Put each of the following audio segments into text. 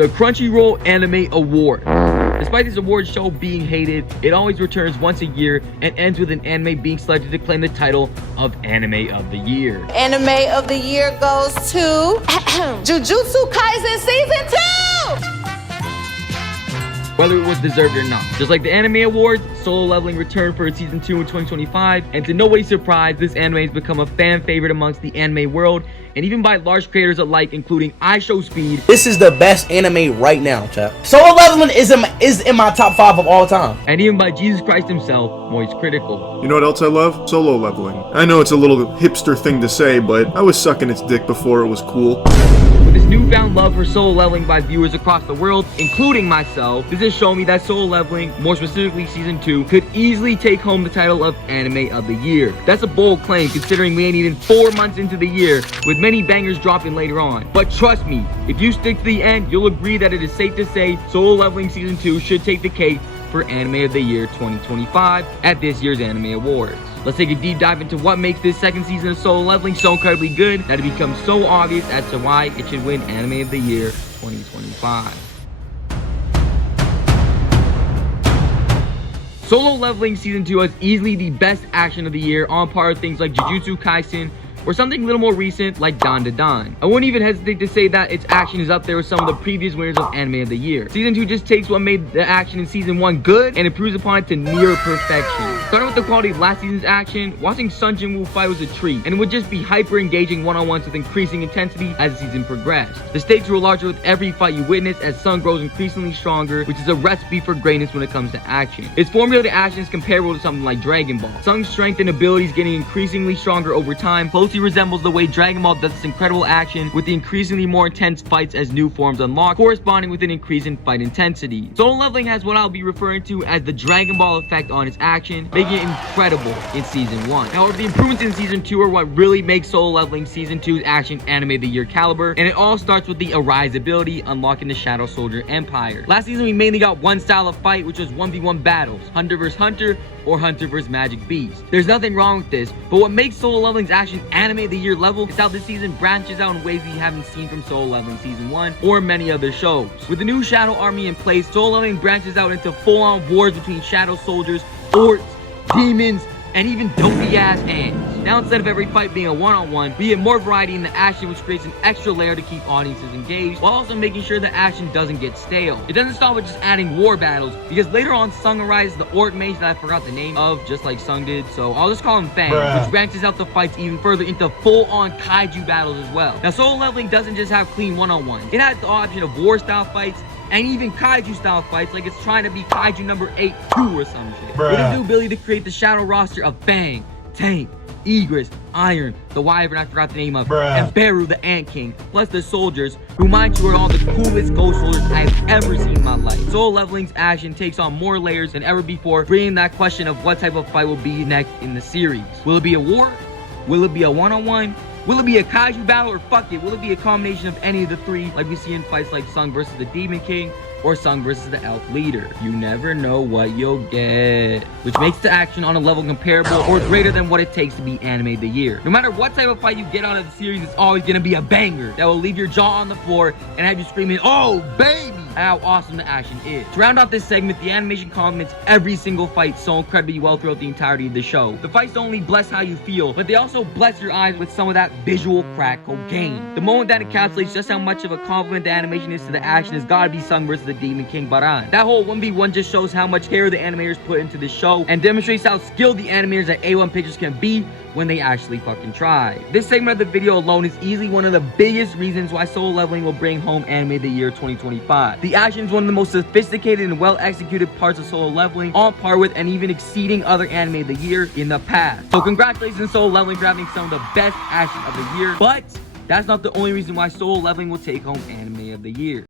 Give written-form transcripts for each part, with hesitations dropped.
The Crunchyroll Anime Awards. Despite this award show being hated, it always returns once a year and ends with an anime being selected to claim the title of Anime of the Year. Anime of the Year goes to Jujutsu Kaisen Season 2! Whether it was deserved or not. Just like the Anime Awards, Solo Leveling returned for its Season 2 in 2025, and to nobody's surprise, this anime has become a fan favorite amongst the anime world, and even by large creators alike, including iShowSpeed. This is the best anime right now, chat. Solo Leveling is in my top 5 of all time. And even by Jesus Christ himself, Moist Critical. You know what else I love? Solo leveling. I know it's a little hipster thing to say, but I was sucking its dick before it was cool. With this newfound love for solo leveling by viewers across the world, including myself, this has shown me that Solo Leveling, more specifically Season 2, could easily take home the title of Anime of the Year. That's a bold claim considering we ain't even 4 months into the year, with many bangers dropping later on. But trust me, if you stick to the end, you'll agree that it is safe to say Solo Leveling Season 2 should take the cake for Anime of the Year 2025 at this year's Anime Awards. Let's take a deep dive into what makes this second season of Solo Leveling so incredibly good that it becomes so obvious as to why it should win Anime of the Year 2025. Solo Leveling Season 2 has easily the best action of the year, on par with things like Jujutsu Kaisen, or something a little more recent like Dan Da Dan. I wouldn't even hesitate to say that its action is up there with some of the previous winners of Anime of the Year. Season 2 just takes what made the action in Season 1 good and improves upon it to near perfection. Starting with the quality of last season's action, watching Sun Jin-woo fight was a treat, and it would just be hyper engaging one-on-ones with increasing intensity as the season progressed. The stakes grew larger with every fight you witness as Sun grows increasingly stronger, which is a recipe for greatness when it comes to action. Its formula to action is comparable to something like Dragon Ball. Sun's strength and abilities getting increasingly stronger over time closely resembles the way Dragon Ball does its incredible action, with the increasingly more intense fights as new forms unlock, corresponding with an increase in fight intensity. Solo Leveling has what I'll be referring to as the Dragon Ball effect on its action, making it incredible in Season 1. However, the improvements in Season 2 are what really makes Solo Leveling Season 2's action Anime of the Year caliber, and it all starts with the Arise ability, unlocking the Shadow Soldier Empire. Last season, we mainly got one style of fight, which was 1v1 battles, Hunter vs Hunter, or Hunter vs Magic Beast. There's nothing wrong with this, but what makes Solo Leveling's action Anime of the Year level is how this season branches out in ways we haven't seen from Solo Leveling Season 1 or many other shows. With the new Shadow Army in place, Solo Leveling branches out into full-on wars between Shadow Soldiers, Orcs, demons, and even dopey-ass hands. Now, instead of every fight being a one-on-one, we get more variety in the action, which creates an extra layer to keep audiences engaged, while also making sure the action doesn't get stale. It doesn't stop with just adding war battles, because later on, Sung arises the Orc Mage that I forgot the name of, just like Sung did, so I'll just call him Fang, which branches out the fights even further into full-on kaiju battles as well. Now, Solo Leveling doesn't just have clean one-on-ones. It has the option of war-style fights, and even kaiju style fights, like it's trying to be kaiju number 8-2 or some shit. With its new ability to create the shadow roster of Fang, Tank, Egress, Iron, the Wyvern I forgot the name of, and Beru the Ant King, plus the soldiers, who mind you are all the coolest ghost soldiers I have ever seen in my life. Solo Leveling's action takes on more layers than ever before, bringing that question of what type of fight will be next in the series. Will it be a war? Will it be a one-on-one? Will it be a kaiju battle, or fuck it, will it be a combination of any of the three, like we see in fights like Sung versus the Demon King, or Sung versus the Elf Leader? You never know what you'll get. Which makes the action on a level comparable or greater than what it takes to be Anime of the Year. No matter what type of fight you get out of the series, it's always gonna be a banger that will leave your jaw on the floor and have you screaming, "Oh, baby!" how awesome the action is. To round off this segment, the animation complements every single fight so incredibly well throughout the entirety of the show. The fights don't only bless how you feel, but they also bless your eyes with some of that visual crack cocaine. The moment that encapsulates just how much of a compliment the animation is to the action has gotta be Sung versus the Demon King Baran. That whole 1v1 just shows how much care the animators put into this show and demonstrates how skilled the animators at A1 Pictures can be when they actually fucking try. This segment of the video alone is easily one of the biggest reasons why Solo Leveling will bring home Anime of the Year 2025. The action is one of the most sophisticated and well executed parts of Solo Leveling, on par with and even exceeding other Anime of the Year in the past. So congratulations Solo Leveling for having some of the best action of the year, but that's not the only reason why Solo Leveling will take home Anime of the Year.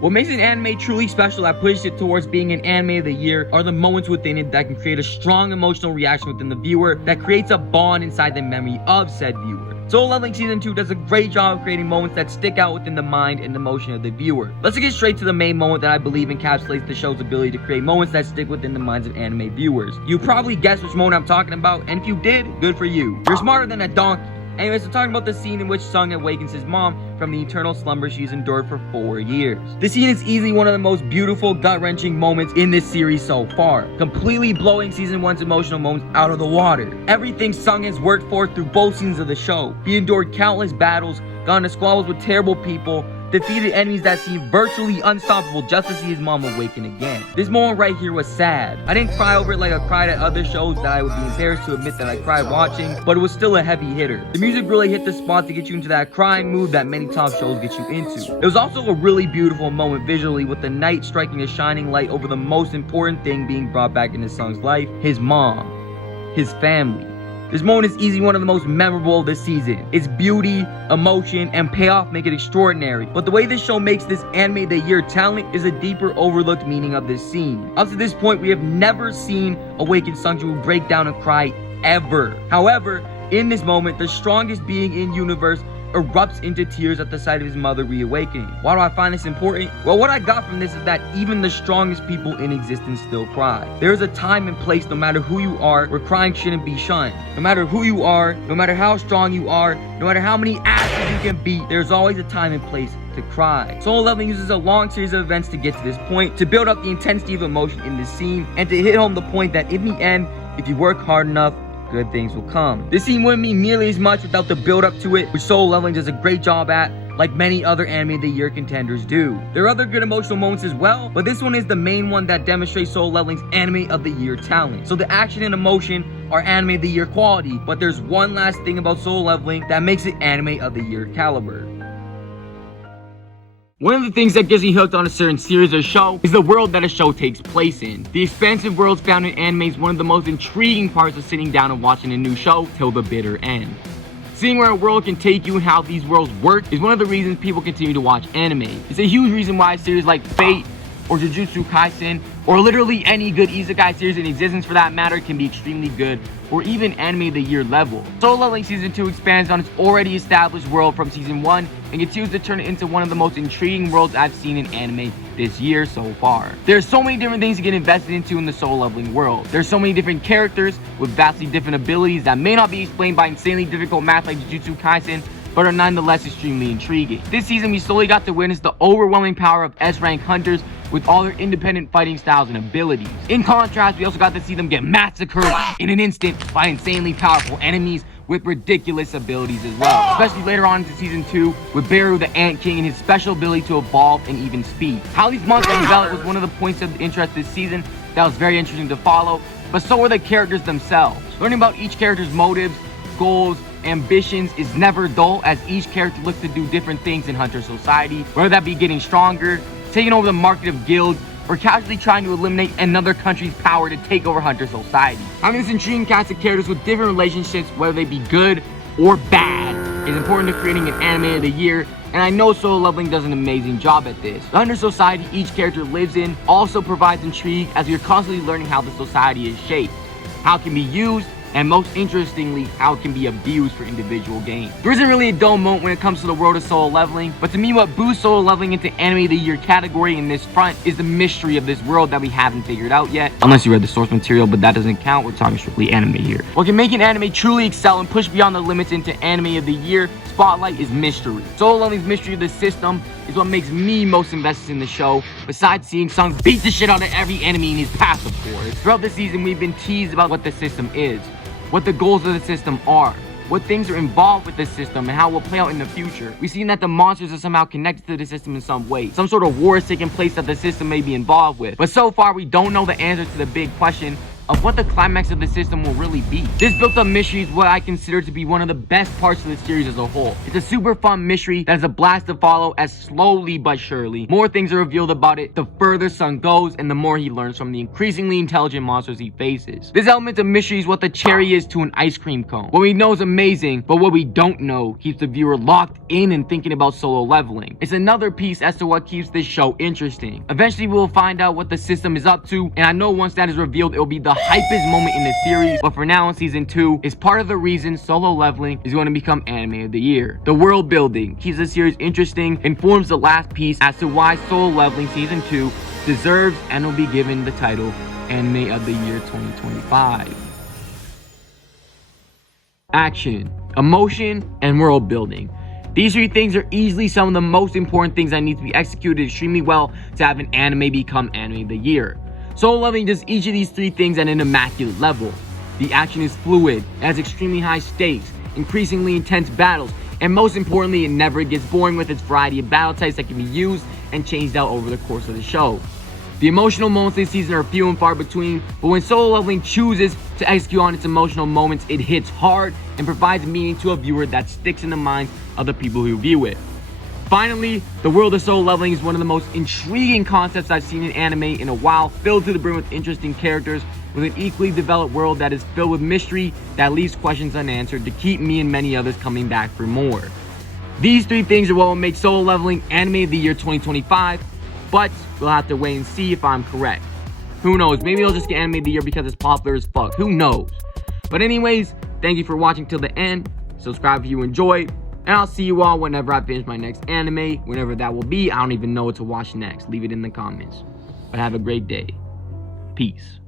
What makes an anime truly special that pushes it towards being an Anime of the Year are the moments within it that can create a strong emotional reaction within the viewer that creates a bond inside the memory of said viewer. Solo Leveling Season 2 does a great job of creating moments that stick out within the mind and emotion of the viewer. Let's get straight to the main moment that I believe encapsulates the show's ability to create moments that stick within the minds of anime viewers. You probably guessed which moment I'm talking about, and if you did, good for you. You're smarter than a donkey. Anyways, we're talking about the scene in which Sung awakens his mom from the eternal slumber she's endured for 4 years. This scene is easily one of the most beautiful, gut-wrenching moments in this series so far, completely blowing season 1's emotional moments out of the water. Everything Sung has worked for through both seasons of the show. He endured countless battles, got into squabbles with terrible people, defeated enemies that seemed virtually unstoppable just to see his mom awaken again. This moment right here was sad. I didn't cry over it like I cried at other shows that I would be embarrassed to admit that I cried watching, but it was still a heavy hitter. The music really hit the spot to get you into that crying mood that many top shows get you into. It was also a really beautiful moment visually, with the night striking a shining light over the most important thing being brought back into Sung's life: his mom, his family. This moment is easily one of the most memorable of this season. Its beauty, emotion, and payoff make it extraordinary. But the way this show makes this anime of the year talent is a deeper overlooked meaning of this scene. Up to this point, we have never seen awakened Sungju break down and cry ever. However, in this moment, the strongest being in universe erupts into tears at the sight of his mother reawakening. Why do I find this important? Well, what I got from this is that even the strongest people in existence still cry. There is a time and place, no matter who you are, where crying shouldn't be shunned. No matter who you are, no matter how strong you are, no matter how many asses you can beat, there's always a time and place to cry. Solo Leveling uses a long series of events to get to this point, to build up the intensity of emotion in this scene, and to hit home the point that in the end, if you work hard enough, good things will come. This scene wouldn't mean nearly as much without the build up to it, which Solo Leveling does a great job at, like many other anime of the year contenders do. There are other good emotional moments as well, but this one is the main one that demonstrates Solo Leveling's anime of the year talent. So the action and emotion are anime of the year quality, but there's one last thing about Solo Leveling that makes it anime of the year caliber. One of the things that gets me hooked on a certain series or show is the world that a show takes place in. The expansive worlds found in anime is one of the most intriguing parts of sitting down and watching a new show till the bitter end. Seeing where a world can take you and how these worlds work is one of the reasons people continue to watch anime. It's a huge reason why series like Fate or Jujutsu Kaisen, or literally any good isekai series in existence for that matter, can be extremely good, or even anime of the year level. Solo Leveling Season 2 expands on its already established world from Season 1 and continues to turn it into one of the most intriguing worlds I've seen in anime this year so far. There's so many different things to get invested into in the Solo Leveling world. There's so many different characters with vastly different abilities that may not be explained by insanely difficult math like Jujutsu Kaisen, but are nonetheless extremely intriguing. This season, we slowly got to witness the overwhelming power of S-rank hunters with all their independent fighting styles and abilities. In contrast, we also got to see them get massacred in an instant by insanely powerful enemies with ridiculous abilities as well. Especially later on into Season 2, with Beru the Ant King and his special ability to evolve and even speed. How these monsters develop was one of the points of interest this season that was very interesting to follow, but so were the characters themselves. Learning about each character's motives, goals, ambitions is never dull, as each character looks to do different things in Hunter Society, whether that be getting stronger, taking over the market of guilds, or casually trying to eliminate another country's power to take over Hunter Society. Having this intriguing cast of characters with different relationships, whether they be good or bad, is important to creating an anime of the year, and I know Solo Leveling does an amazing job at this. The Hunter Society each character lives in also provides intrigue, as we are constantly learning how the society is shaped, how it can be used, and most interestingly, how it can be abused for individual gain. There isn't really a dull moment when it comes to the world of Solo Leveling, but to me what boosts Solo Leveling into anime of the year category in this front is the mystery of this world that we haven't figured out yet. Unless you read the source material, but that doesn't count, we're talking strictly anime here. What can make an anime truly excel and push beyond the limits into anime of the year spotlight is mystery. Solo Leveling's mystery of the system is what makes me most invested in the show, besides seeing Sung beat the shit out of every enemy in his path, of course. Throughout the season, we've been teased about what the system is, what the goals of the system are, what things are involved with the system, and how it will play out in the future. We've seen that the monsters are somehow connected to the system in some way. Some sort of war is taking place that the system may be involved with. But so far, we don't know the answer to the big question of what the climax of the system will really be. This built-up mystery is what I consider to be one of the best parts of the series as a whole. It's a super fun mystery that is a blast to follow, as slowly but surely more things are revealed about it the further Sung goes and the more he learns from the increasingly intelligent monsters he faces. This element of mystery is what the cherry is to an ice cream cone. What we know is amazing, but what we don't know keeps the viewer locked in and thinking about Solo Leveling. It's another piece as to what keeps this show interesting. Eventually we will find out what the system is up to, and I know once that is revealed, it will be the hypest moment in the series. But for now, in Season 2 is part of the reason Solo Leveling is going to become anime of the year. The world building keeps the series interesting and forms the last piece as to why Solo Leveling Season 2 deserves and will be given the title Anime of the Year 2025. Action. emotion, and world building. These 3 things are easily some of the most important things that need to be executed extremely well to have an anime become anime of the year. Solo Leveling does each of these 3 things at an immaculate level. The action is fluid, it has extremely high stakes, increasingly intense battles, and most importantly, it never gets boring with its variety of battle types that can be used and changed out over the course of the show. The emotional moments this season are few and far between, but when Solo Leveling chooses to execute on its emotional moments, it hits hard and provides meaning to a viewer that sticks in the minds of the people who view it. Finally, the world of Solo Leveling is one of the most intriguing concepts I've seen in anime in a while, filled to the brim with interesting characters, with an equally developed world that is filled with mystery that leaves questions unanswered to keep me and many others coming back for more. These 3 things are what will make Solo Leveling Anime of the Year 2025, but we'll have to wait and see if I'm correct. Who knows, maybe it'll just get Anime of the Year because it's popular as fuck, who knows. But anyways, thank you for watching till the end, subscribe if you enjoyed, and I'll see you all whenever I finish my next anime, whenever that will be. I don't even know what to watch next, leave it in the comments. But have a great day. Peace.